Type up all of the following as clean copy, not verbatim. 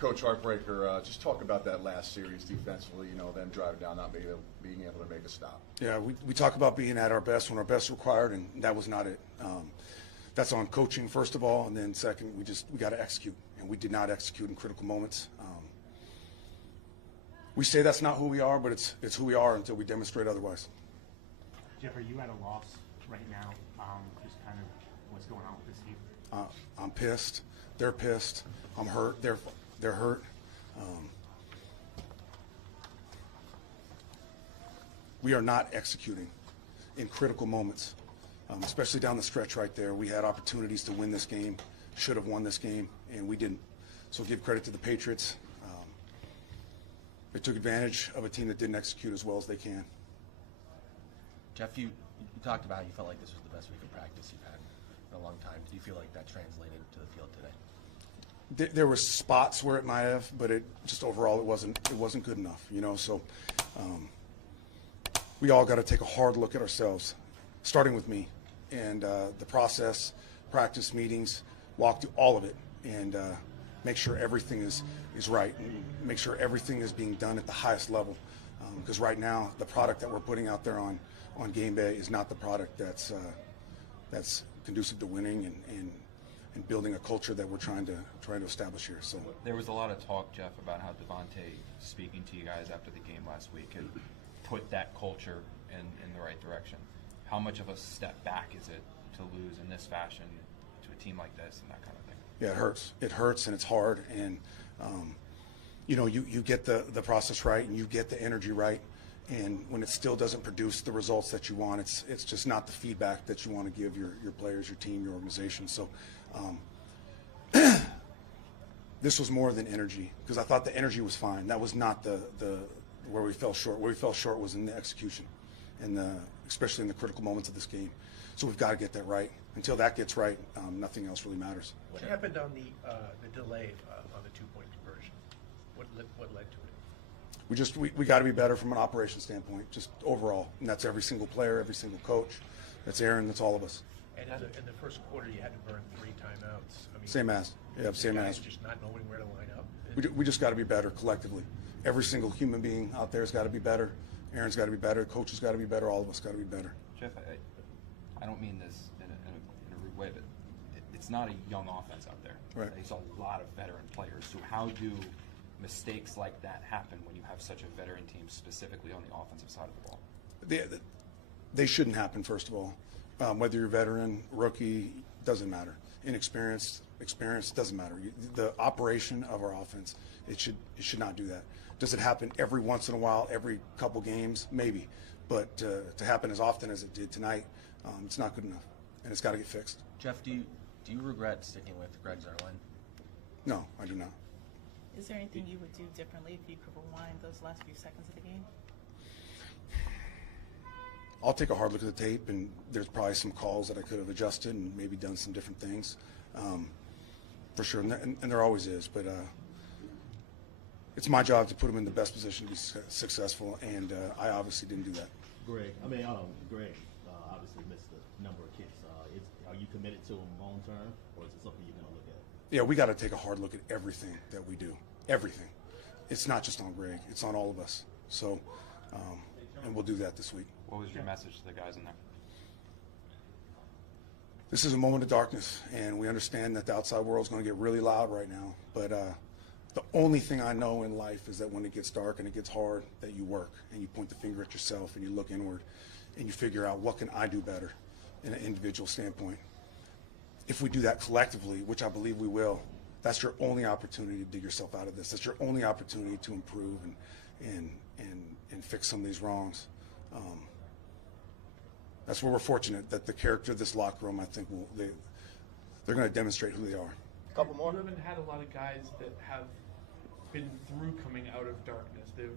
Coach Heartbreaker, just talk about that last series defensively, them driving down, not being able to make a stop. Yeah, we talk about being at our best when our best required, and that was not it. That's on coaching, first of all, and then second, we got to execute, and we did not execute in critical moments. We say that's not who we are, but it's who we are until we demonstrate otherwise. Jeff, are you at a loss right now? Just kind of what's going on with this team? I'm pissed. They're pissed. I'm hurt. They're hurt. We are not executing in critical moments, especially down the stretch right there. We had opportunities to win this game, should have won this game, and we didn't. So give credit to the Patriots. They took advantage of a team that didn't execute as well as they can. Jeff, you talked about you felt like this was the best week of practice you've had in a long time. Do you feel like that translated to the field today? There were spots where it might have, but it just overall it wasn't good enough, So we all got to take a hard look at ourselves, starting with me, and the process, practice meetings, walk through all of it, and make sure everything is right, and make sure everything is being done at the highest level. Because right now, the product that we're putting out there on game day is not the product that's conducive to winning and building a culture that we're trying to establish here. So there was a lot of talk, Jeff, about how Devontae speaking to you guys after the game last week had put that culture in the right direction. How much of a step back is it to lose in this fashion to a team like this and that kind of thing? Yeah, it hurts. It hurts and it's hard. And you get the process right and you get the energy right. And when it still doesn't produce the results that you want, it's just not the feedback that you want to give your players, your team, your organization. So this was more than energy, because I thought the energy was fine. That was not the where we fell short. Where we fell short was in the execution, and especially in the critical moments of this game. So we've got to get that right. Until that gets right, nothing else really matters. What happened on the delay on the 2-point conversion? What led to it? We got to be better from an operation standpoint, just overall, and that's every single player, every single coach. That's Aaron. That's all of us. And in the first quarter, you had to burn 3 timeouts. I mean, same as just not knowing where to line up. We just got to be better collectively. Every single human being out there has got to be better. Aaron's got to be better. Coach has got to be better. All of us got to be better. Jeff, I don't mean this in a rude way, but it's not a young offense out there. Right. It's a lot of veteran players. So how do mistakes like that happen when you have such a veteran team, specifically on the offensive side of the ball? They shouldn't happen, first of all. Whether you're veteran, rookie, doesn't matter. Inexperienced, experience, doesn't matter. The operation of our offense, it should not do that. Does it happen every once in a while, every couple games? Maybe. But to happen as often as it did tonight, it's not good enough, and it's got to get fixed. Jeff, do you regret sticking with Greg Zuerlein? No, I do not. Is there anything you would do differently if you could rewind those last few seconds of the game? I'll take a hard look at the tape, and there's probably some calls that I could have adjusted and maybe done some different things, for sure. And there always is, but it's my job to put them in the best position to be successful, and I obviously didn't do that. Greg obviously missed a number of kicks. Are you committed to them long term, or is it something you're going to look at? Yeah, we got to take a hard look at everything that we do. Everything. It's not just on Greg. It's on all of us. So, and we'll do that this week. What was your message to the guys in there? This is a moment of darkness, and we understand that the outside world is going to get really loud right now. But the only thing I know in life is that when it gets dark and it gets hard, that you work and you point the finger at yourself and you look inward and you figure out, what can I do better in an individual standpoint? If we do that collectively, which I believe we will, that's your only opportunity to dig yourself out of this. That's your only opportunity to improve and fix some of these wrongs. That's where we're fortunate that the character of this locker room, I think, they're going to demonstrate who they are. A couple more. You haven't had a lot of guys that have been through coming out of darkness. The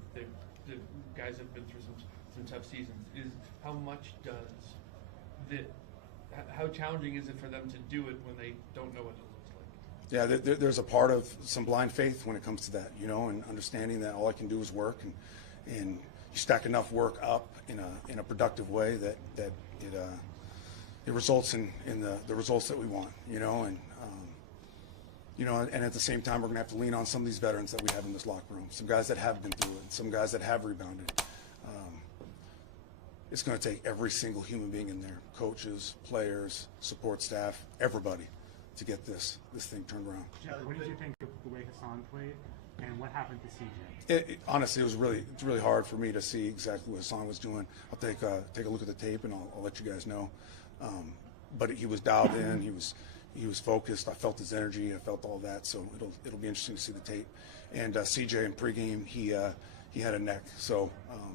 guys have been through some tough seasons. How challenging is it for them to do it when they don't know what it looks like? Yeah, there's a part of some blind faith when it comes to that, and understanding that all I can do is work, and you stack enough work up in a productive way that it results in the results that we want, and You know, and at the same time, we're going to have to lean on some of these veterans that we have in this locker room, some guys that have been through it, some guys that have rebounded. It's going to take every single human being in there, coaches, players, support staff, everybody, to get this thing turned around. Jeff, what did you think of the way Hassan played, and what happened to CJ? Honestly, it's really hard for me to see exactly what Hassan was doing. I'll take a look at the tape and I'll let you guys know. But he was dialed in. He was focused. I felt his energy. I felt all that. So it'll be interesting to see the tape. And CJ in pregame, he had a neck, so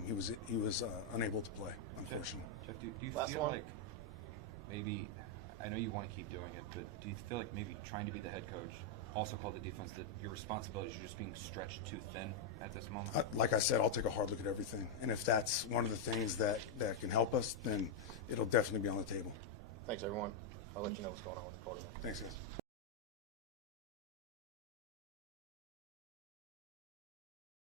he was unable to play, unfortunately. Jeff, do you feel like maybe, I know you want to keep doing it, but do you feel like maybe trying to be the head coach, also called the defense, that your responsibilities are just being stretched too thin at this moment? Like I said, I'll take a hard look at everything. And if that's one of the things that can help us, then it'll definitely be on the table. Thanks, everyone. I'll let you know what's going on with the quarterback. Thanks, guys.